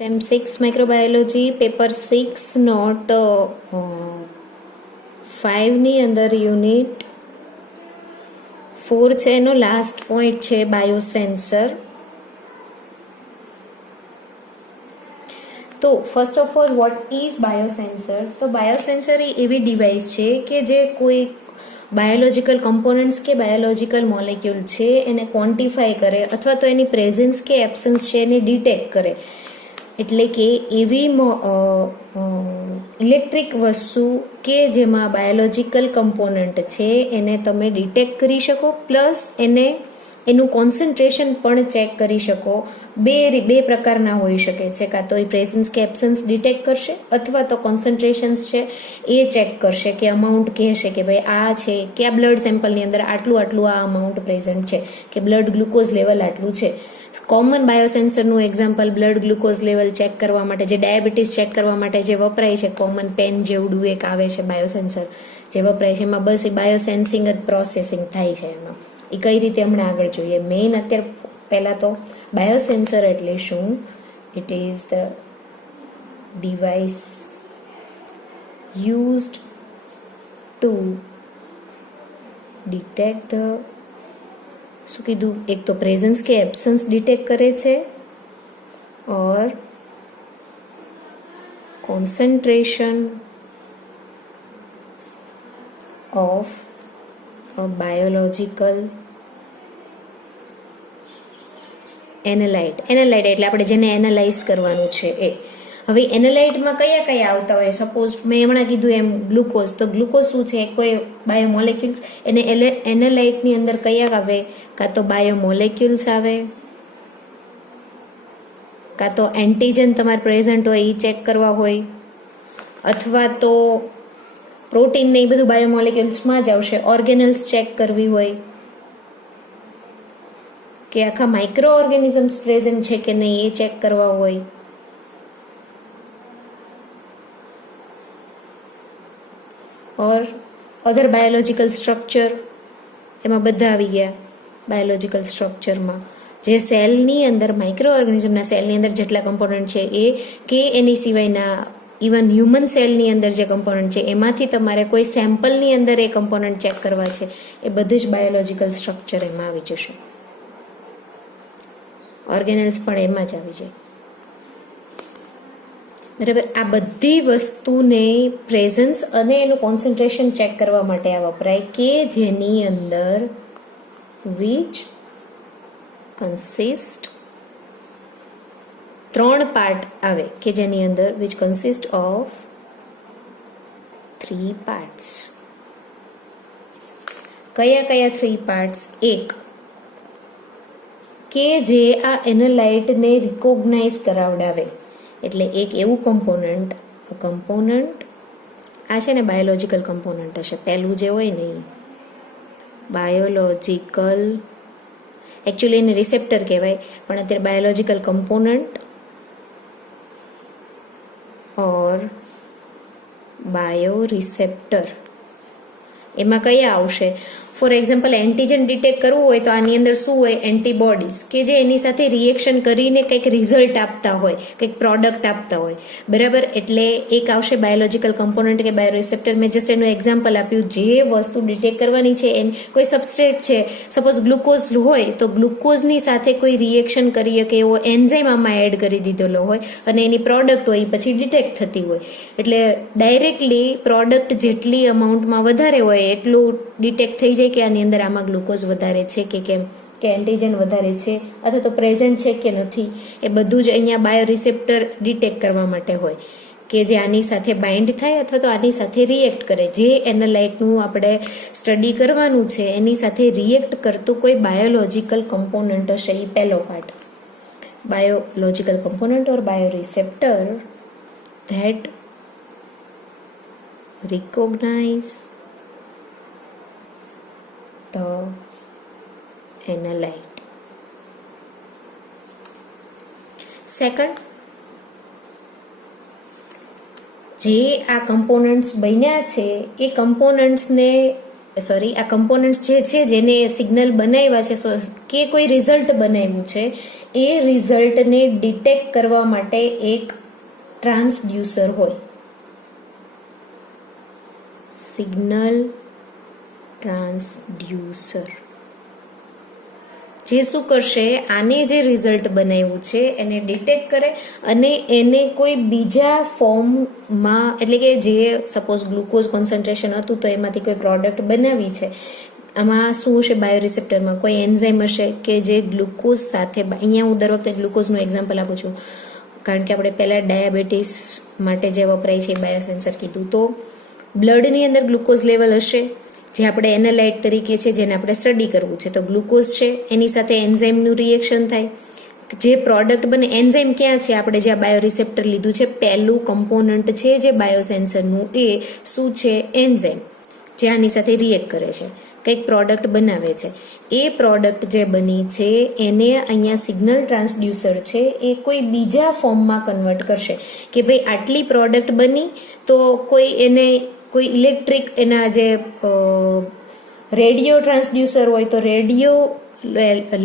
Same 6 microbiology paper 6 not 5 ની અંદર unit 4 છે, એનો લાસ્ટ પોઈન્ટ છે બાયોસેન્સર. તો first of all what is biosensors? તો બાયોસેન્સર એ એવી ડિવાઇસ છે કે જે કોઈ બાયોલોજિકલ કમ્પોનન્ટ્સ કે બાયોલોજિકલ મોલેક્યુલ છે એને ક્વોન્ટિફાય કરે અથવા તો એની પ્રેઝન્સ કે એબ્સન્સ છે એને ડિટેક્ટ કરે. એટલે કે એવી ઇલેક્ટ્રિક વસ્તુ કે જેમાં બાયોલોજિકલ કમ્પોનન્ટ છે એને તમે ડિટેક્ટ કરી શકો, પ્લસ એનું કોન્સન્ટ્રેશન પણ ચેક કરી શકો. બે પ્રકારના હોઈ શકે છે, કાં તો એ પ્રેઝન્સ કે એબ્સન્સ ડિટેક્ટ કરશે અથવા તો કોન્સન્ટ્રેશન્સ છે એ ચેક કરશે, કે અમાઉન્ટ કહેશે કે ભાઈ આ છે કે આ બ્લડ સેમ્પલની અંદર આટલું આ અમાઉન્ટ પ્રેઝન્ટ છે, કે બ્લડ ગ્લુકોઝ લેવલ આટલું છે. કોમન બાયોસેન્સરનું example blood glucose level check કરવા માટે, જે ડાયાબિટીસ ચેક કરવા માટે જે વપરાય છે, કોમન પેન જેવડું એક આવે છે બાયોસેન્સર જે વપરાય છે, એમાં બસ એ બાયોસેન્સિંગ જ પ્રોસેસિંગ થાય છે. એમાં એ કઈ રીતે હમણાં આગળ જોઈએ. મેઇન અત્યારે પહેલાં તો બાયોસેન્સર એટલે શું? It is the device used to detect the, શું કીધું, એક તો પ્રેઝન્સ કે એબ્સન્સ ડિટેક્ટ કરે છે, ઓર કોન્સન્ટ્રેશન ઓફ અ બાયોલોજિકલ એનાલાઇટ એટલે આપણે જેને એનાલાઇઝ કરવાનું છે એ. હવે એનાલાઇટમાં કયા આવતા હોય? સપોઝ મેં હમણાં કીધું એમ ગ્લુકોઝ, તો ગ્લુકોઝ શું છે? કોઈ બાયોમોલેક્યુલ્સ. એને એનાલાઇટની અંદર કયા આવે? કાં તો બાયોમોલેક્યુલ્સ આવે, કાં તો એન્ટીજન તમારે પ્રેઝન્ટ હોય એ ચેક કરવા હોય, અથવા તો પ્રોટીન ને એ બધું બાયોમોલેક્યુલ્સમાં જ આવશે. ઓર્ગેનલ્સ ચેક કરવી હોય, કે આખા માઇક્રો ઓર્ગેનિઝમ્સ પ્રેઝન્ટ છે કે નહીં એ ચેક કરવા હોય. ઓર અધર બાયોલોજિકલ સ્ટ્રક્ચર, એમાં બધા આવી ગયા. બાયોલોજિકલ સ્ટ્રક્ચરમાં જે સેલની અંદર, માઇક્રો ઓર્ગેનિઝમના સેલની અંદર જેટલા કમ્પોનન્ટ છે એ, કે એની સિવાયના ઇવન હ્યુમન સેલની અંદર જે કમ્પોનન્ટ છે એમાંથી તમારે કોઈ સેમ્પલની અંદર એ કમ્પોનન્ટ ચેક કરવા છે, એ બધું જ બાયોલોજિકલ સ્ટ્રક્ચર એમાં આવી જશે. ઓર્ગેનલ્સ પણ એમાં જ આવી જાય. બરાબર. આ બધી વસ્તુને પ્રેઝન્સ અને એનું કોન્સન્ટ્રેશન ચેક કરવા માટે આ વપરાય, કે જેની અંદર વિચ કન્સિસ્ટ, 3 પાર્ટ આવે, કે જેની અંદર વિચ કન્સિસ્ટ ઓફ 3 પાર્ટ્સ. કયા 3 પાર્ટ્સ? એક કે જે આ એનાલાઇટને રિકોગ્નાઇઝ કરાવડાવે. એટલે એક એવું કમ્પોનન્ટ આ છે ને બાયોલોજિકલ કમ્પોનન્ટ હશે. પહેલું જે હોય ને એ બાયોલોજિકલ, એકચ્યુઅલી એને રિસેપ્ટર કહેવાય, પણ અત્યારે બાયોલોજિકલ કમ્પોનન્ટ ઓર બાયો રિસેપ્ટર. એમાં કયા આવશે? ફોર એક્ઝામ્પલ એન્ટીજન ડિટેક્ટ કરવું હોય તો આની અંદર શું હોય? એન્ટીબોડીઝ, કે જે એની સાથે રિએક્શન કરીને કંઈક રિઝલ્ટ આપતા હોય, કંઈક પ્રોડક્ટ આપતા હોય. બરાબર. એટલે એક આવશે બાયોલોજિકલ કમ્પોનન્ટ કે બાયોરિસેપ્ટર. મેં જસ્ટ એનું એક્ઝામ્પલ આપ્યું. જે વસ્તુ ડિટેક્ટ કરવાની છે એની કોઈ સબસ્ટ્રેટ છે, સપોઝ ગ્લુકોઝ હોય તો ગ્લુકોઝની સાથે કોઈ રિએક્શન કરીએ કે એવો એન્ઝાઇમ આમાં એડ કરી દીધેલો હોય અને એની પ્રોડક્ટ હોય પછી ડિટેક્ટ થતી હોય. એટલે ડાયરેક્ટલી પ્રોડક્ટ જેટલી અમાઉન્ટમાં વધારે હોય એટલું ડિટેક્ટ થઈ જાય કે આની અંદર આમાં ગ્લુકોઝ વધારે છે કે કેમ, કે એન્ટીજન વધારે છે અથવા તો પ્રેઝન્ટ છે કે નથી. એ બધું જ અહીંયા બાયોરિસેપ્ટર ડિટેક્ટ કરવા માટે હોય, કે જે આની સાથે બાઇન્ડ થાય અથવા તો આની સાથે રિએક્ટ કરે. જે એનાલાઇટનું આપણે સ્ટડી કરવાનું છે એની સાથે રિએક્ટ કરતું કોઈ બાયોલોજિકલ કમ્પોનન્ટ હશે. એ પહેલો part. Biological component or bioreceptor that recognize the analyte. Second, જે આ કમ્પોનન્ટ્સ બન્યા છે એ કમ્પોનન્ટ્સને સોરી આ કમ્પોનન્ટ્સ જે છે જેને સિગ્નલ બનાવ્યા છે કે કોઈ રિઝલ્ટ બનાવ્યું છે એ રિઝલ્ટને ડિટેક્ટ કરવા માટે એક ટ્રાન્સડ્યુસર હોય. સિગ્નલ ટ્રાન્સડ્યુસર જે શું કરશે, આને જે રિઝલ્ટ બનાવ્યું છે એને ડિટેક્ટ કરે અને એને કોઈ બીજા ફોર્મમાં, એટલે કે જે સપોઝ ગ્લુકોઝ કોન્સન્ટ્રેશન હતું તો એમાંથી કોઈ પ્રોડક્ટ બનાવી છે, આમાં શું હશે, બાયોરિસેપ્ટરમાં કોઈ એન્ઝાઇમ હશે કે જે ગ્લુકોઝ સાથે, અહીંયા હું દર વખતે ગ્લુકોઝનું એક્ઝામ્પલ આપું છું કારણ કે આપણે પહેલાં ડાયાબિટીસ માટે જે વપરાય છે એ બાયોસેન્સર કીધું. તો બ્લડની અંદર ગ્લુકોઝ લેવલ હશે જે આપણે એનાલાઇટ તરીકે છે, જેને આપણે સ્ટડી કરવું છે. તો ગ્લુકોઝ છે, એની સાથે એન્ઝાઇમનું રિએક્શન થાય, જે પ્રોડક્ટ બને. એન્ઝાઇમ ક્યાં છે, આપણે જ્યાં બાયોરિસેપ્ટર લીધું છે પહેલું કમ્પોનન્ટ છે જે બાયોસેન્સરનું, એ શું છે, એન્ઝાઇમ, જે આની સાથે રિએક્ટ કરે છે, કંઈક પ્રોડક્ટ બનાવે છે. એ પ્રોડક્ટ જે બની છે એને અહીંયા સિગ્નલ ટ્રાન્સડ્યુસર છે એ કોઈ બીજા ફોર્મમાં કન્વર્ટ કરશે કે ભાઈ આટલી પ્રોડક્ટ બની તો કોઈ ઇલેક્ટ્રિક એના જે રેડિયો ટ્રાન્સડ્યુસર હોય તો રેડિયો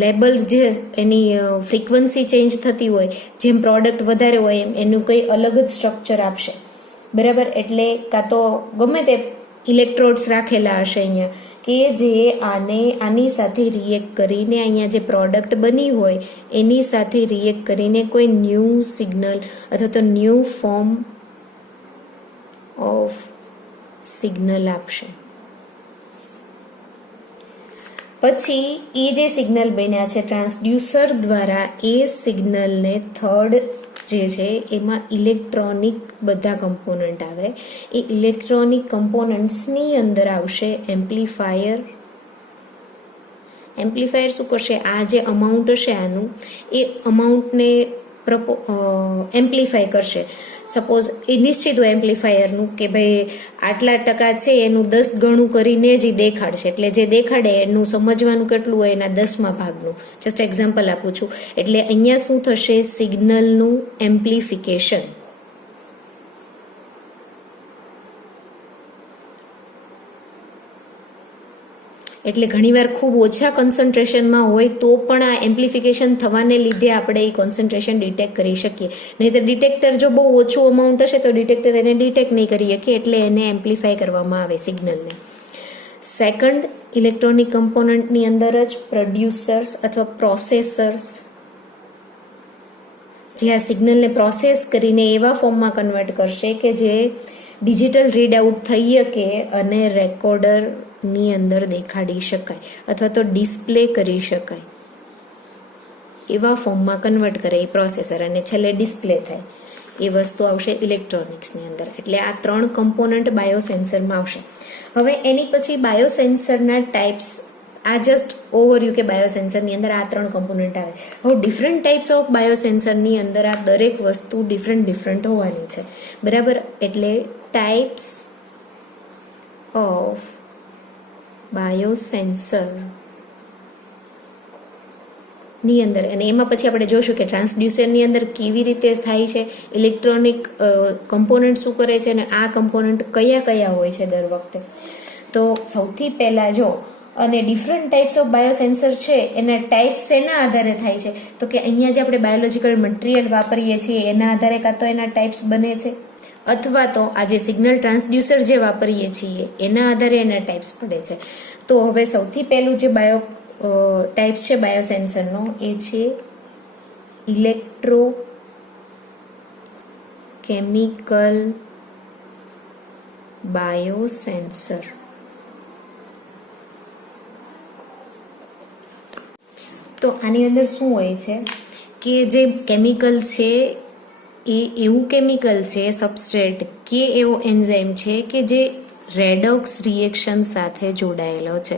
લેબલ જે એની ફ્રીક્વન્સી ચેન્જ થતી હોય, જેમ પ્રોડક્ટ વધારે હોય એમ એનું કંઈ અલગ જ સ્ટ્રક્ચર આપશે. બરાબર, એટલે કાં તો ગમે તે ઇલેક્ટ્રોડ્સ રાખેલા હશે અહીંયા કે જે આની સાથે રિએક્ટ કરીને અહીંયા જે પ્રોડક્ટ બની હોય એની સાથે રિએક્ટ કરીને કોઈ ન્યૂ સિગ્નલ અથવા તો ન્યૂ ફોર્મ ઓફ સિગ્નલ આપશે. પછી એ જે સિગ્નલ બન્યા છે ટ્રાન્સડ્યુસર દ્વારા, એ સિગ્નલને થર્ડ જે છે એમાં ઇલેક્ટ્રોનિક બધા કમ્પોનન્ટ આવે. એ ઇલેક્ટ્રોનિક કમ્પોનન્ટ્સની અંદર આવશે એમ્પ્લીફાયર. એમ્પ્લીફાયર શું કરશે, આ જે અમાઉન્ટ હશે આનું, એ અમાઉન્ટને એમ્પ્લીફાય કરશે. સપોઝ એ નિશ્ચિત હોય એમ્પ્લીફાયરનું કે ભાઈ આટલા ટકા છે એનું 10 ગણું કરીને જ દેખાડશે, એટલે જે દેખાડે એનું સમજવાનું કેટલું હોય, એના 10માં ભાગનું. જસ્ટ એક્ઝામ્પલ આપું છું. એટલે અહીંયા શું થશે, સિગ્નલનું એમ્પ્લીફિકેશન. એટલે ઘણીવાર ખૂબ ઓછા કોન્સન્ટ્રેશનમાં હોય તો પણ આ એમ્પ્લીફિકેશન થવાને લીધે આપણે એ કોન્સન્ટ્રેશન ડિટેક્ટ કરી શકીએ. નહીંતર ડિટેક્ટર જો બહુ ઓછું અમાઉન્ટ હશે તો ડિટેક્ટર એને ડિટેક્ટ નહીં કરી શકે, એટલે એને એમ્પ્લીફાય કરવામાં આવે સિગ્નલને. સેકન્ડ, ઇલેક્ટ્રોનિક કમ્પોનન્ટની અંદર જ પ્રોડ્યુસર્સ અથવા પ્રોસેસર્સ જે આ સિગ્નલને પ્રોસેસ કરીને એવા ફોર્મમાં કન્વર્ટ કરશે કે જે ડિજિટલ રીડ આઉટ થઈ શકે અને રેકોર્ડરની અંદર દેખાડી શકાય અથવા તો ડિસ્પ્લે કરી શકાય, એવા ફોર્મમાં કન્વર્ટ કરે એ પ્રોસેસર અને છેલ્લે ડિસ્પ્લે થાય. એ વસ્તુ આવશે ઇલેક્ટ્રોનિક્સની અંદર. એટલે આ 3 કમ્પોનન્ટ બાયોસેન્સરમાં આવશે. હવે એની પછી બાયોસેન્સરના ટાઈપ્સ, આ જસ્ટ ઓવરવ્યુ કે બાયોસેન્સરની અંદર આ 3 કમ્પોનન્ટ આવે. હવે ડિફરન્ટ ટાઈપ્સ ઓફ બાયોસેન્સરની અંદર આ દરેક વસ્તુ ડિફરન્ટ હોવાની છે. બરાબર, એટલે ટાઈપ્સ ઓફ બાયોસેન્સર ની અંદર, અને એમાં પછી આપણે જોશું કે ટ્રાન્સડ્યુસરની અંદર કેવી રીતે થાય છે, ઇલેક્ટ્રોનિક કમ્પોનન્ટ શું કરે છે અને આ કમ્પોનન્ટ કયા હોય છે દર વખતે. તો સૌથી પહેલાં જો, અને ડિફરન્ટ ટાઈપ્સ ઓફ બાયોસેન્સર છે એના ટાઈપ્સ એના આધારે થાય છે, તો કે અહીંયા જે આપણે બાયોલોજિકલ મટીરિયલ વાપરીએ છીએ એના આધારે કાં તો એના ટાઈપ્સ બને છે, અથવા તો આ જે સિગ્નલ ટ્રાન્સડ્યુસર જે વાપરીએ છીએ એના આધારે એના ટાઈપ્સ પડે છે. તો હવે સૌથી પહેલું જે ટાઈપ્સ છે બાયોસેન્સરનો એ છે ઇલેક્ટ્રોકેમિકલ બાયોસેન્સર. તો આની અંદર શું હોય છે કે જે કેમિકલ છે એ એવું કેમિકલ છે, સબસ્ટ્રેટ કે એવો એન્ઝાઇમ છે કે જે રેડોક્સ રિએક્શન સાથે જોડાયેલો છે.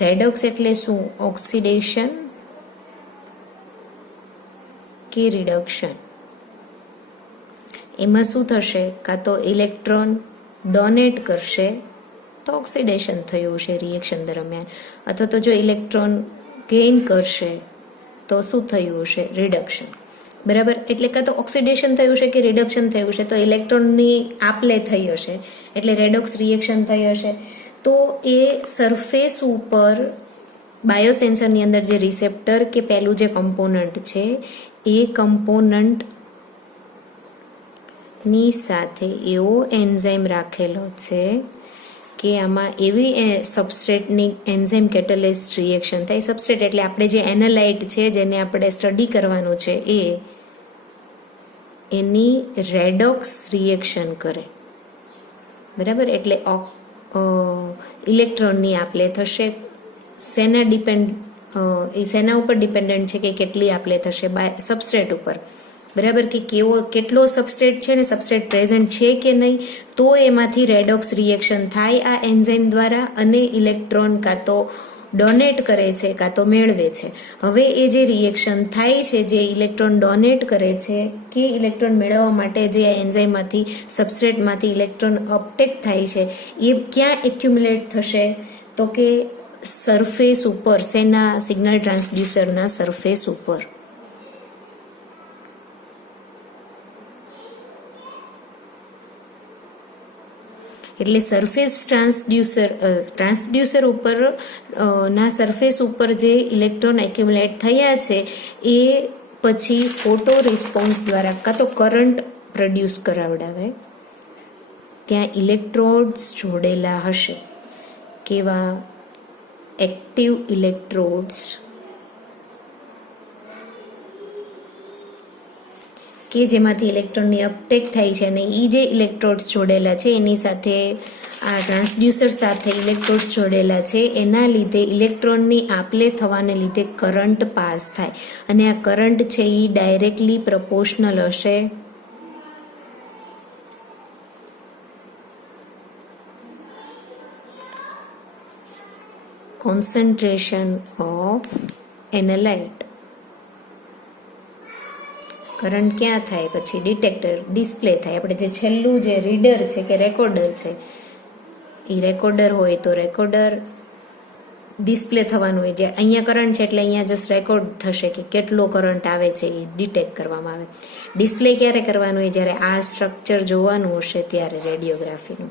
રેડોક્સ એટલે શું, ઓક્સિડેશન કે રિડક્શન. એમાં શું થશે, કાં તો ઇલેક્ટ્રોન ડોનેટ કરશે તો ઓક્સિડેશન થયું છે રિએક્શન દરમિયાન, અથવા તો જો ઇલેક્ટ્રોન ગેઇન કરશે તો શું થયું હશે, રિડક્શન. બરાબર, એટલે કાં તો ઓક્સિડેશન થયું છે કે રિડક્શન થયું છે, તો ઇલેક્ટ્રોનની આપલે થઈ હશે એટલે રેડોક્સ રિએક્શન થઈ હશે. તો એ સરફેસ ઉપર બાયોસેન્સરની અંદર જે રિસેપ્ટર કે પહેલું જે કમ્પોનન્ટ છે એ કમ્પોનન્ટની સાથે એવો એન્ઝાઇમ રાખેલો છે કે આમાં એવી સબસ્ટ્રેટની એન્ઝાઇમ કેટેલિસ્ટ રિએક્શન થાય. સબસ્ટ્રેટ એટલે આપણે જે એનાલાઇટ છે જેને આપણે સ્ટડી કરવાનું છે એની રેડોક્સ રિએક્શન કરે. બરાબર, એટલે ઇલેક્ટ્રોનની આપલે થશે. શેના ઉપર ડિપેન્ડન્ટ છે કે કેટલી આપલે થશે? સબસ્ટ્રેટ ઉપર. બરાબર, કે કેટલો સબસ્ટ્રેટ છે ને સબસ્ટ્રેટ પ્રેઝન્ટ છે કે નહીં, તો એમાંથી રેડોક્સ રિએક્શન થાય આ એન્ઝાઇમ દ્વારા અને ઇલેક્ટ્રોન કાં તો ડોનેટ કરે છે કાં તો મેળવે છે. હવે એ જે રિએક્શન થાય છે, જે ઇલેક્ટ્રોન ડોનેટ કરે છે કે ઇલેક્ટ્રોન મેળવવા માટે જે એન્ઝાઇમમાંથી સબસ્ટ્રેટમાંથી ઇલેક્ટ્રોન અપટેક થાય છે, એ ક્યાં એક્યુમ્યુલેટ થશે? તો કે સરફેસ ઉપર. શેના? સિગ્નલ ટ્રાન્સડ્યુસરના સરફેસ ઉપર. એટલે સરફેસ ટ્રાન્સડ્યુસર ઉપર ના સરફેસ ઉપર જે ઇલેક્ટ્રોન એક્યુમ્યુલેટ થયા છે એ પછી ફોટો રિસ્પોન્સ દ્વારા કાં તો કરંટ પ્રોડ્યુસ કરાવડાવે. ત્યાં ઇલેક્ટ્રોડ્સ જોડેલા હશે. કેવા? એક્ટિવ ઇલેક્ટ્રોડ્સ કે જેમાંથી ઇલેક્ટ્રોનની અપટેક થાય છે અને એ જે ઇલેક્ટ્રોડ્સ જોડેલા છે એની સાથે આ ટ્રાન્સડ્યુસર સાથે ઇલેક્ટ્રોડ્સ જોડેલા છે, એના લીધે ઇલેક્ટ્રોનની આપલે થવાને લીધે કરંટ પાસ થાય અને આ કરંટ છે એ ડાયરેક્ટલી પ્રપોર્શનલ હશે કોન્સન્ટ્રેશન ઓફ એનાલાઇટ. કરંટ ક્યાં થાય? પછી ડિટેક્ટર ડિસ્પ્લે થાય. આપણે જે છેલ્લું જે રીડર છે કે રેકોર્ડર છે, એ રેકોર્ડર હોય તો રેકોર્ડર ડિસ્પ્લે થવાનું હોય. જે અહીંયા કરંટ છે એટલે અહીંયા જસ્ટ રેકોર્ડ થશે કે કેટલો કરંટ આવે છે, એ ડિટેક્ટ કરવામાં આવે. ડિસ્પ્લે ક્યારે કરવાનું હોય? જ્યારે આ સ્ટ્રક્ચર જોવાનું હશે ત્યારે રેડિયોગ્રાફીનું.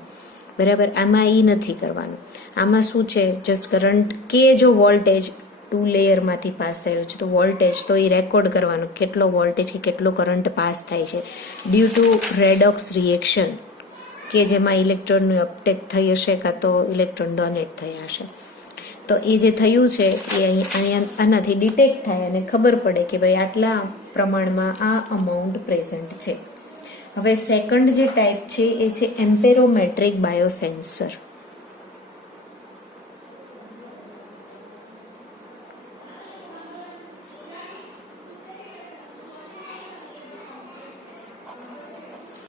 બરાબર, આમાં એ નથી કરવાનું. આમાં શું છે? જસ્ટ કરંટ કે જો વોલ્ટેજ 2 લેયરમાંથી પાસ થયેલું છે તો વોલ્ટેજ તો એ રેકોર્ડ કરવાનું, કેટલો વોલ્ટેજ કે કેટલો કરંટ પાસ થાય છે ડ્યુ ટુ રેડોક્સ રિએક્શન, કે જેમાં ઇલેક્ટ્રોનનું અપટેક થઈ હશે કાં તો ઇલેક્ટ્રોન ડોનેટ થયા હશે. તો એ જે થયું છે એ અહીંયા આનાથી ડિટેક્ટ થાય અને ખબર પડે કે ભાઈ આટલા પ્રમાણમાં આ અમાઉન્ટ પ્રેઝન્ટ છે. હવે સેકન્ડ જે ટાઈપ છે એ છે એમ્પેરોમેટ્રિક બાયોસેન્સર.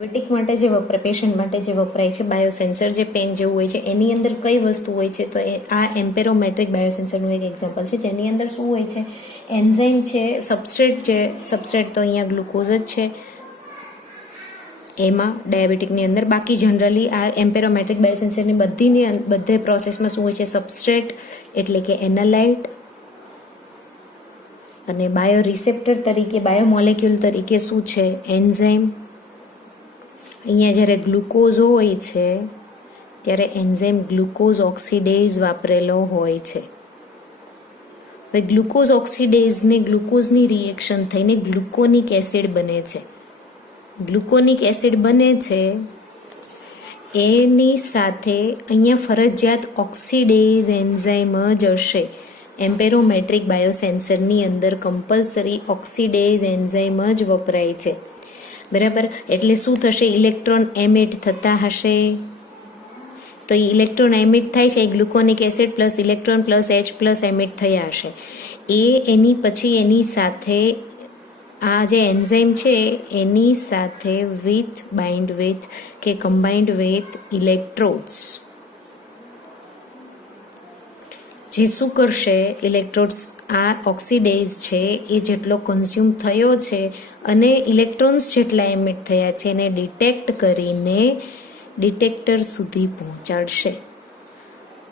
ડાયાબિટીક માટે જે વપરાય, પેશન્ટ માટે જે વપરાય છે બાયોસેન્સર, જે પેન જેવું હોય છે એની અંદર કઈ વસ્તુ હોય છે? તો આ એમ્પેરોમેટ્રિક બાયોસેન્સરનું એક એક્ઝામ્પલ છે, જેની અંદર શું હોય છે? એન્ઝાઇમ છે, સબસ્ટ્રેટ તો અહીંયા ગ્લુકોઝ જ છે એમાં ડાયાબિટીકની અંદર. બાકી જનરલી આ એમ્પેરોમેટ્રિક બાયોસેન્સરની બધે પ્રોસેસમાં શું હોય છે? સબસ્ટ્રેટ એટલે કે એનાલાઇટ અને બાયો રિસેપ્ટર તરીકે, બાયોમોલેક્યુલ તરીકે શું છે? એન્ઝાઇમ. અહીંયા જ્યારે ગ્લુકોઝ હોય છે ત્યારે એન્ઝાઇમ ગ્લુકોઝ ઓક્સિડેઝ વાપરેલો હોય છે. હવે ગ્લુકોઝ ઓક્સિડેઝને ગ્લુકોઝની રિએક્શન થઈને ગ્લુકોનિક એસિડ બને છે. ગ્લુકોનિક એસિડ બને છે એની સાથે અહીંયા ફરજિયાત ઓક્સિડેઝ એન્ઝાઇમ જ હશે. એમ્પેરોમેટ્રિક બાયોસેન્સરની અંદર કમ્પલસરી ઓક્સિડેઝ એન્ઝાઇમ જ વપરાય છે. બરાબર, એટલે શું થશે? ઇલેક્ટ્રોન એમિટ થતા હશે. તો એ ઇલેક્ટ્રોન એમિટ થાય છે, gluconic acid plus electron plus H plus emit થયા હશે. એની પછી એની સાથે આ જે એન્ઝાઇમ છે એની સાથે બાઇન્ડ વિથ કે કમ્બાઇન્ડ વિથ ઇલેક્ટ્રોડ્સ, જે શું કરશે? ઇલેક્ટ્રોડ્સ આ ઓક્સિડેઝ છે એ જેટલો કન્ઝ્યુમ થયો છે અને ઇલેક્ટ્રોન્સ જેટલા એમિટ થયા છે એને ડિટેક્ટ કરીને ડિટેક્ટર સુધી પહોંચાડશે.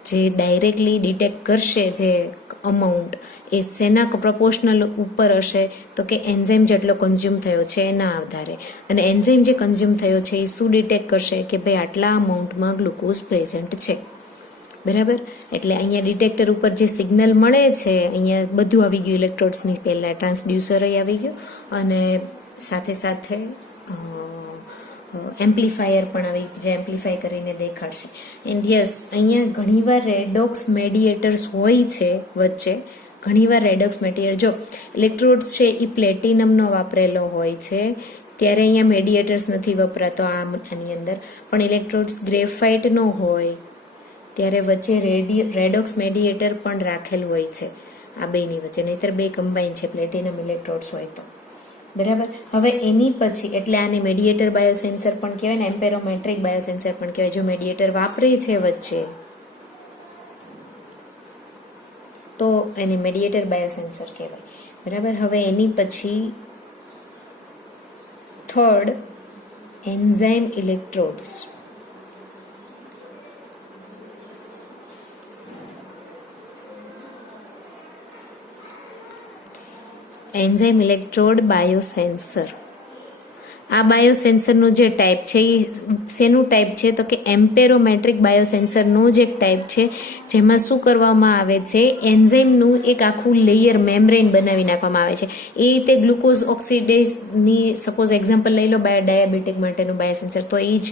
જે ડાયરેક્ટલી ડિટેક્ટ કરશે જે અમાઉન્ટ એ શેના પ્રપોર્શનલ ઉપર હશે? તો કે એન્ઝાઇમ જેટલો કન્ઝ્યુમ થયો છે એના આધારે. અને એન્ઝાઇમ જે કન્ઝ્યુમ થયો છે એ શું ડિટેક્ટ કરશે? કે ભાઈ આટલા અમાઉન્ટમાં ગ્લુકોઝ પ્રેઝન્ટ છે. બરાબર. એટલે અહીંયા ડિટેક્ટર ઉપર જે સિગ્નલ મળે છે, અહીંયા બધું આવી ગયું, ઇલેક્ટ્રોડ્સની પહેલાં ટ્રાન્સડ્યુસર આવી ગયું અને સાથે સાથે એમ્પ્લીફાયર પણ આવી, જે એમ્પ્લીફાય કરીને દેખાડશે. એન્ડ યસ, અહીંયા ઘણીવાર રેડોક્સ મેડિએટર્સ હોય છે વચ્ચે, ઘણીવાર રેડોક્સ મેડિએટર, જો ઇલેક્ટ્રોડ્સ છે એ પ્લેટિનમનો વાપરેલો હોય છે ત્યારે અહીંયા મેડિએટર્સ નથી વપરાતો આની અંદર, પણ ઇલેક્ટ્રોડ્સ ગ્રેફાઇટનો હોય ત્યારે વચ્ચે રેડોક્સ મેડિએટર પણ રાખેલું હોય છે આ બેની વચ્ચે, નહીતર બે કમ્બાઈન છે પ્લેટિનમ ઇલેક્ટ્રોડ્સ હોય તો. બરાબર. હવે એની પછી એટલે આને મેડિએટર બાયોસેન્સર પણ કહેવાય ને એમ્પેરોમેટ્રિક બાયોસેન્સર પણ કહેવાય. જો મેડિએટર વાપરે છે વચ્ચે તો એને મેડિએટર બાયોસેન્સર કહેવાય. બરાબર. હવે એની પછી third, enzyme electrodes. Enzyme electrode biosensor. આ બાયોસેન્સરનું જે ટાઈપ છે એ શેનું ટાઈપ છે તો કે એમ્પેરોમેટ્રિક બાયોસેન્સરનું જ એક ટાઈપ છે, જેમાં શું કરવામાં આવે છે, એન્ઝાઇમનું એક આખું લેયર મેમ્બ્રેન બનાવી નાખવામાં આવે છે. એ રીતે ગ્લુકોઝ ઓક્સિડેઝની સપોઝ એક્ઝામ્પલ લઈ લો ડાયાબિટીક માટેનું બાયોસેન્સર, તો એ જ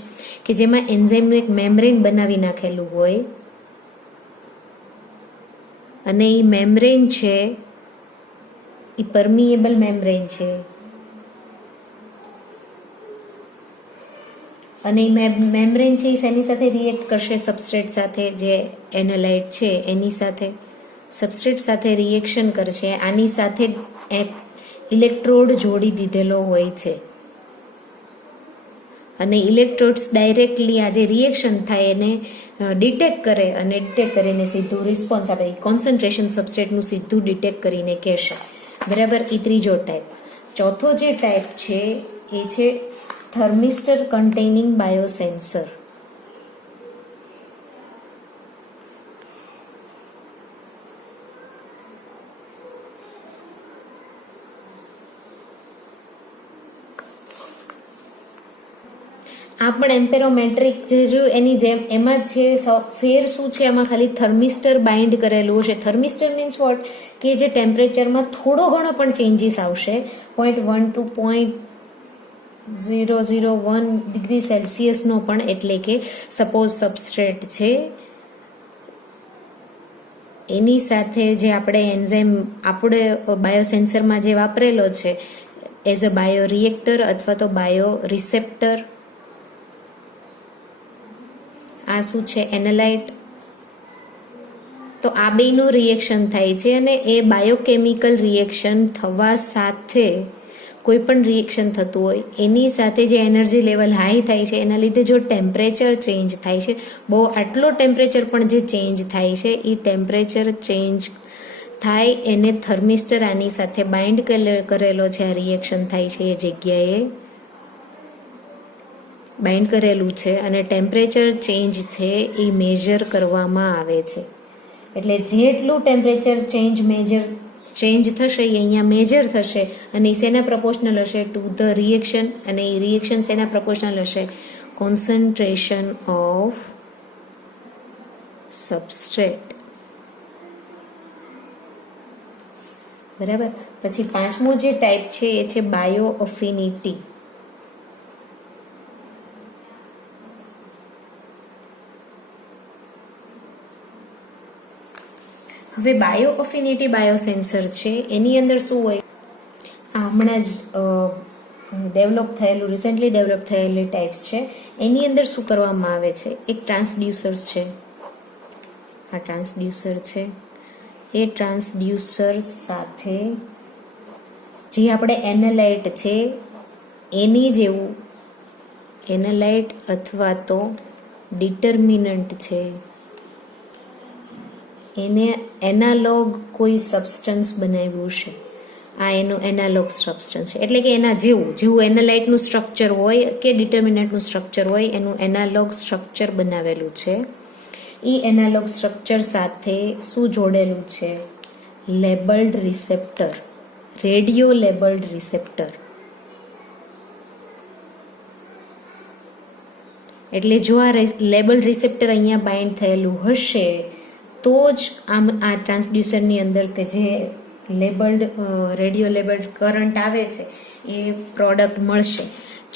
કે જેમાં એન્ઝાઇમનું એક મેમ્બ્રેન બનાવી નાખેલું હોય અને એ મેમ્બ્રેન છે એ પરમિએબલ મેમ્બ્રેન છે અને એ મેમ્બ્રેન છે એ શેની સાથે રિએક્ટ કરશે, સબસ્ટ્રેટ સાથે, જે એનાલાઇટ છે એની સાથે સબસ્ટ્રેટ સાથે રિએક્શન કરશે. આની સાથે એક ઇલેક્ટ્રોડ જોડી દીધેલો હોય છે અને ઇલેક્ટ્રોડ્સ ડાયરેક્ટલી આ જે રિએક્શન થાય એને ડિટેક્ટ કરે અને ડિટેક્ટ કરીને સીધું રિસ્પોન્સ આપે, કોન્સન્ટ્રેશન સબસ્ટ્રેટનું સીધું ડિટેક્ટ કરીને કહેશે. બરાબર. એ ત્રીજો ટાઈપ. ચોથો જે ટાઈપ છે એ છે થર્મિસ્ટર કન્ટેનિંગ બાયોસેન્સર. આ પણ એમ્પેરોમેટ્રિક જે જોયું એની જેમ, એમાં છે ફેર શું છે, એમાં ખાલી થર્મિસ્ટર બાઇન્ડ કરેલું હશે. થર્મિસ્ટર મીન્સ વોટ, કે જે ટેમ્પરેચરમાં થોડો ઘણો પણ ચેન્જીસ આવશે, 0.1 to 0.001 ડિગ્રી સેલ્સિયસનો પણ, એટલે કે સપોઝ સબસ્ટ્રેટ છે એની સાથે જે આપણે એન્ઝાઇમ આપણે બાયોસેન્સરમાં જે વાપરેલો છે એઝ અ બાયો રિએક્ટર અથવા તો બાયો રિસેપ્ટર, આ શું છે, એનાલાઇટ, તો આ બેનું રિએક્શન થાય છે અને એ બાયોકેમિકલ રિએક્શન થવા સાથે કોઈ પણ રિએક્શન થતું હોય એની સાથે જે એનર્જી લેવલ હાઈ થાય છે એના લીધે જો ટેમ્પરેચર ચેન્જ થાય છે, બહુ આટલો ટેમ્પરેચર પણ જે ચેન્જ થાય છે એ ટેમ્પરેચર ચેન્જ થાય એને થર્મિસ્ટર આની સાથે બાઇન્ડ કરેલો છે, આ રિએક્શન થાય છે એ જગ્યાએ બાઇન્ડ કરેલું છે અને ટેમ્પરેચર ચેન્જ છે એ મેજર કરવામાં આવે છે. એટલે જેટલું ટેમ્પરેચર ચેન્જ થશે એ અહીંયા મેજર થશે અને એ શેના પ્રપોર્શનલ હશે, ટુ ધ રિએક્શન, અને એ રિએક્શન શેના પ્રપોર્શનલ હશે, કોન્સન્ટ્રેશન ઓફ સબસ્ટ્રેટ. બરાબર. પછી પાંચમો જે ટાઈપ છે એ છે બાયો અફિનિટી. હવે બાયો અફિનિટી બાયોસેન્સર છે એની અંદર શું હોય, આ હમણાં જ રિસેન્ટલી ડેવલપ થયેલી ટાઈપ્સ છે. એની અંદર શું કરવામાં આવે છે, એક ટ્રાન્સડ્યુસર છે, આ ટ્રાન્સડ્યુસર છે, એ ટ્રાન્સડ્યુસર સાથે જે આપણે એનાલાઇટ છે એની જેવું એનાલાઇટ અથવા તો ડિટર્મિનન્ટ છે એને એનાલોગ કોઈ સબસ્ટન્સ બનાવ્યું છે, આ એનું એનાલોગ સબસ્ટન્સ છે. એટલે કે એના જેવું એનાલાઇટનું સ્ટ્રક્ચર હોય કે ડિટર્મિનન્ટનું સ્ટ્રક્ચર હોય એનું એનાલોગ સ્ટ્રક્ચર બનાવેલું છે. એ એનાલોગ સ્ટ્રક્ચર સાથે શું જોડેલું છે, labelled receptor, radio labelled receptor. એટલે જો આ લેબલ રિસેપ્ટર અહીંયા બાઇન્ડ થયેલું હશે તો જ આ ટ્રાન્સડ્યુસરની અંદર કે જે લેબલ્ડ રેડિયો લેબલ્ડ કરંટ આવે છે એ પ્રોડક્ટ મળશે.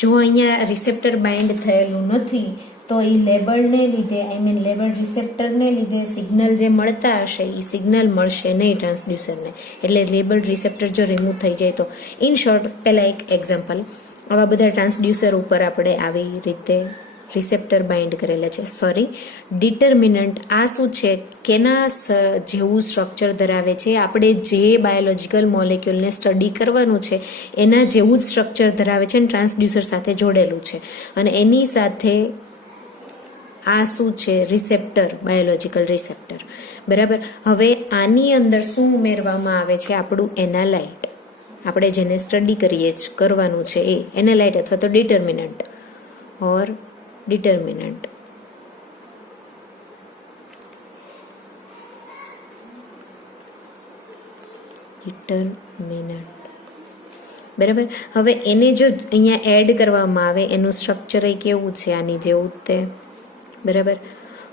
જો અહીંયા રિસેપ્ટર બાઇન્ડ થયેલું નથી તો એ લેબલને લીધે લેબલ રિસેપ્ટરને લીધે સિગ્નલ જે મળતા હશે એ સિગ્નલ મળશે નહીં ટ્રાન્સડ્યુસરને. એટલે લેબલ રિસેપ્ટર જો રિમૂવ થઈ જાય તો. ઇન શોર્ટ, પહેલાં એક એક્ઝામ્પલ, આવા બધા ટ્રાન્સડ્યુસર ઉપર આપણે આવી રીતે રિસેપ્ટર બાઇન્ડ કરેલા છે. ડિટર્મિનન્ટ આ શું છે, કેના જેવું સ્ટ્રક્ચર ધરાવે છે, આપણે જે બાયોલોજિકલ મોલેક્યુલને સ્ટડી કરવાનું છે એના જેવું જ સ્ટ્રક્ચર ધરાવે છે અને ટ્રાન્સડ્યુસર સાથે જોડેલું છે. અને એની સાથે આ શું છે, રિસેપ્ટર, બાયોલોજિકલ રિસેપ્ટર. બરાબર. હવે આની અંદર શું ઉમેરવામાં આવે છે, આપણું એનાલાઇટ, આપણે જેને સ્ટડી કરવાનું છે એ એનાલાઇટ અથવા તો ડિટર્મિનન્ટ ઓર ડિટર્મિનન્ટ. બરાબર. હવે એને જો અહીંયા એડ કરવામાં આવે, એનું સ્ટ્રક્ચર કેવું છે, આની જેવું તે. બરાબર.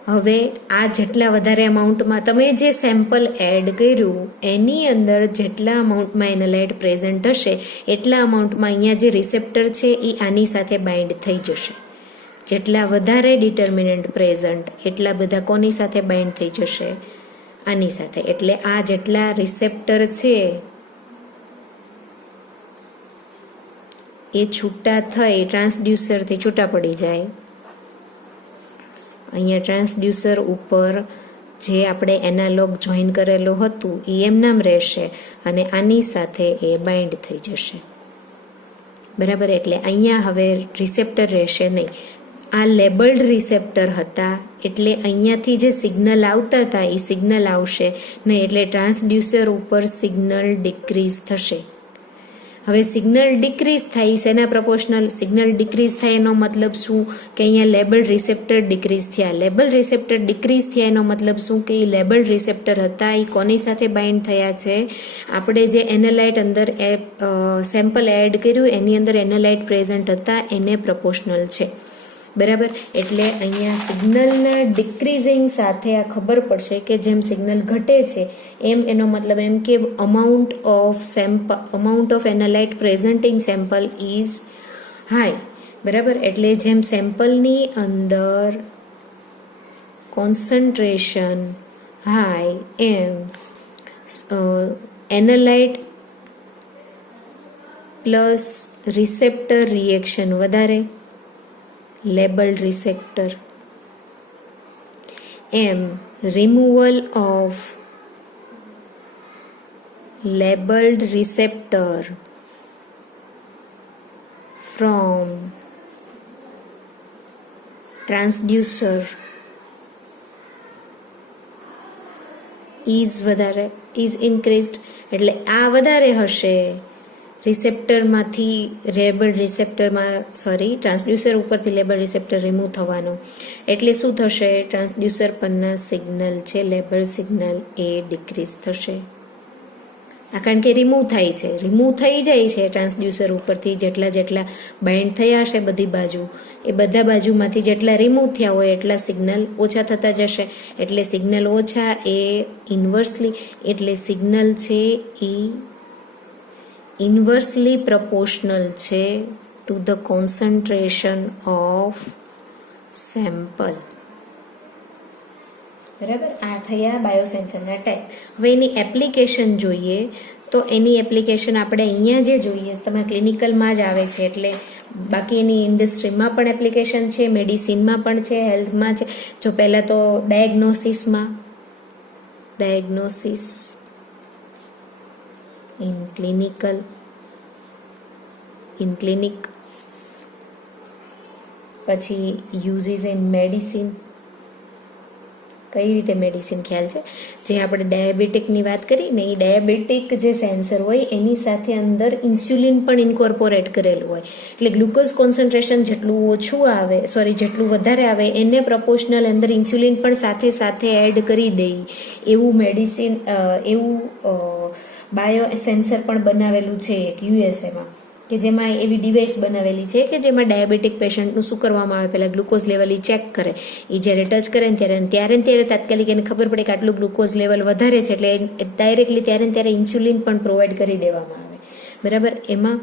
હવે આ જેટલા વધારે અમાઉન્ટમાં તમે જે સેમ્પલ એડ કર્યું એની અંદર જેટલા અમાઉન્ટમાં એનાલાઇટ પ્રેઝન્ટ હશે એટલા અમાઉન્ટમાં અહીંયા જે રિસેપ્ટર છે એ આની સાથે બાઇન્ડ થઈ જશે. જેટલા વધારે ડિટર્મિનન્ટ પ્રેઝન્ટ એટલા બધા કોની સાથે બાઇન્ડ થઈ જશે, આની સાથે. એટલે આ જેટલા રિસેપ્ટર છે એ છૂટા થઈ ટ્રાન્સડ્યુસરથી છૂટા પડી જાય. અહીંયા ટ્રાન્સડ્યુસર ઉપર જે આપણે એનાલોગ જોઈન કરેલું હતું એ એમનામ રહેશે અને આની સાથે એ બાઇન્ડ થઈ જશે. બરાબર. એટલે અહીંયા હવે રિસેપ્ટર રહેશે નહીં. આ લેબલ્ડ રિસેપ્ટર હતા એટલે અહીંયાથી જે સિગ્નલ આવતા હતા એ સિગ્નલ આવશે નહીં. એટલે ટ્રાન્સડ્યુસર ઉપર સિગ્નલ ડિક્રીઝ થશે. હવે સિગ્નલ ડિક્રીઝ થાય શેના પ્રપોર્શનલ? સિગ્નલ ડિક્રીઝ થાય એનો મતલબ શું કે અહીંયા લેબલ રિસેપ્ટર ડિક્રીઝ થયા. લેબલ રિસેપ્ટર ડિક્રીઝ થયા એનો મતલબ શું કે એ લેબલ રિસેપ્ટર હતા એ કોની સાથે બાઇન્ડ થયા છે, આપણે જે એનાલાઇટ અંદર સેમ્પલ એડ કર્યું એની અંદર એનાલાઇટ પ્રેઝન્ટ હતા એને પ્રપોર્શનલ છે. બરાબર. એટલે અહીંયા સિગ્નલના ડિક્રીઝિંગ સાથે આ ખબર પડશે કે જેમ સિગ્નલ ઘટે છે એમ એનો મતલબ એમ કે amount of analyte present in sample is high. બરાબર. એટલે જેમ સેમ્પલની અંદર કોન્સન્ટ્રેશન હાઈ એમ એનાલાઇટ પ્લસ રિસેપ્ટર રિએક્શન વધારે, લેબલ્ડ રિસેપ્ટર, એમ removal of labelled receptor from transducer is increased. એટલે આ વધારે હશે ટ્રાન્સડ્યુસર ઉપરથી લેબલ રિસેપ્ટર રિમૂવ થવાનું. એટલે શું થશે, ટ્રાન્સડ્યુસર પરના સિગ્નલ છે લેબલ સિગ્નલ એ ડિક્રીઝ થશે. કારણ કે રિમૂવ થાય છે, રિમૂવ થઈ જાય છે ટ્રાન્સડ્યુસર ઉપરથી જેટલા બાઇન્ડ થયા હશે બધી બાજુ, એ બધા બાજુમાંથી જેટલા રિમૂવ થયા હોય એટલા સિગ્નલ ઓછા થતા જશે. એટલે સિગ્નલ ઓછા એ ઇન્વર્સલી, એટલે સિગ્નલ છે એ ઇન્વર્સલી પ્રપોર્શનલ છે to the concentration of sample. બરાબર. આ થયા બાયોસેન્સરના ટાઈપ. હવે એની એપ્લિકેશન જોઈએ તો એની એપ્લિકેશન આપણે અહીંયા જે જોઈએ તમારે ક્લિનિકલમાં જ આવે છે. એટલે બાકી એની ઇન્ડસ્ટ્રીમાં પણ એપ્લિકેશન છે, મેડિસિનમાં પણ છે, હેલ્થમાં છે. જો પહેલાં તો ડાયગ્નોસિસ in clinic, પછી યુઝીસ ઇન મેડિસિન. કઈ રીતે મેડિસિન ખ્યાલ છે, જે આપણે ડાયાબિટીકની વાત કરી ને, એ ડાયાબિટીક જે સેન્સર હોય એની સાથે અંદર ઇન્સ્યુલિન પણ ઇન્કોર્પોરેટ કરેલું હોય. એટલે ગ્લુકોઝ કોન્સન્ટ્રેશન જેટલું વધારે આવે એને પ્રપોર્શનલ અંદર ઇન્સ્યુલિન પણ સાથે એડ કરી દે એવું બાયો સેન્સર પણ બનાવેલું છે એક યુએસએમાં. કે જેમાં એવી ડિવાઇસ બનાવેલી છે કે જેમાં ડાયાબિટીક પેશન્ટનું શું કરવામાં આવે, પહેલાં ગ્લુકોઝ લેવલ એ ચેક કરે. એ જ્યારે ટચ કરે ને ત્યારે તાત્કાલિક એને ખબર પડે કે આટલું ગ્લુકોઝ લેવલ વધારે છે, એટલે ડાયરેક્ટલી ત્યારે ઇન્સ્યુલિન પણ પ્રોવાઈડ કરી દેવામાં આવે. બરાબર. એમાં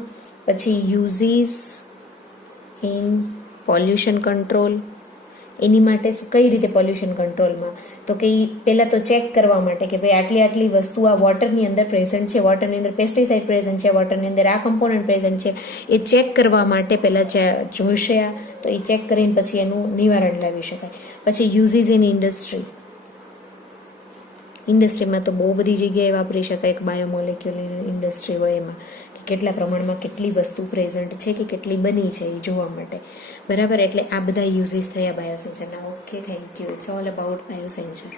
પછી યુઝીસ ઇન પોલ્યુશન કંટ્રોલ, એની માટે કઈ રીતે પોલ્યુશન કંટ્રોલમાં, તો કે પહેલાં તો ચેક કરવા માટે કે ભાઈ આટલી વસ્તુ આ વોટરની અંદર પ્રેઝન્ટ છે, વોટરની અંદર પેસ્ટિસાઇડ પ્રેઝન્ટ છે, વોટરની અંદર આ કમ્પોનન્ટ પ્રેઝન્ટ છે, એ ચેક કરવા માટે પહેલાં જોઈશે. તો એ ચેક કરીને પછી એનું નિવારણ લાવી શકાય. પછી યુઝીસ ઇન ઇન્ડસ્ટ્રીમાં તો બહુ બધી જગ્યાએ વાપરી શકાય. એક બાયોમોલેક્યુલર ઇન્ડસ્ટ્રી હોય એમાં કે કેટલા પ્રમાણમાં કેટલી વસ્તુ પ્રેઝન્ટ છે કે કેટલી બની છે એ જોવા માટે. બરાબર. એટલે આ બધા યુઝીસ થયા બાયોસેન્સરના. Okay, thank you. It's all about biosensor.